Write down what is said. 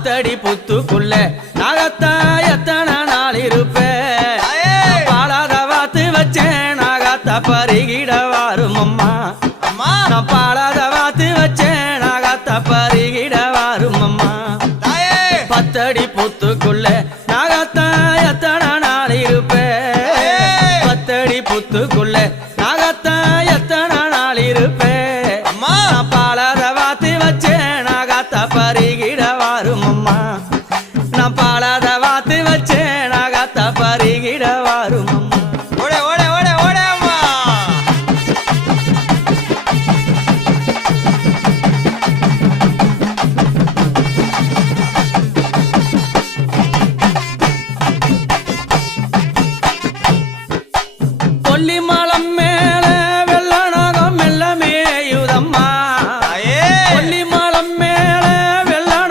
பத்தடி புத்துக்குள்ள நாகத்தா எத்தனை நாள் இருப்பேன் பாலாத வாத்து வச்சேன் நாகத்தா பருகிட வாரும் அம்மா நான் பாலாத வாத்து வச்சேன் நாகத்தா பருகிட வாரும் அம்மா பத்தடி புத்துக்குள்ள